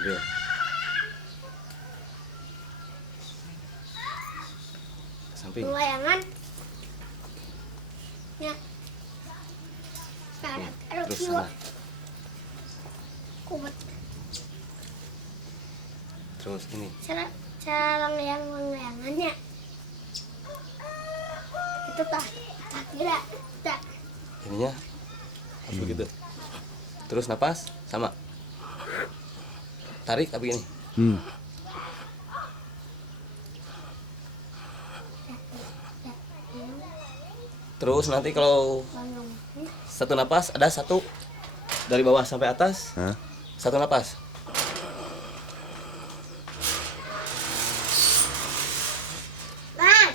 Ambil. Samping. Layangan. Ya. Sekarang taruh Terus kiwa. sana. Kubat. Terus ini. Cara layangannya. Itu tak kira tak. Ininya harus begitu. Terus napas sama. Tarik tapi ini. Terus nanti kalau satu napas ada satu dari bawah sampai atas. Hah? Satu napas. Bang.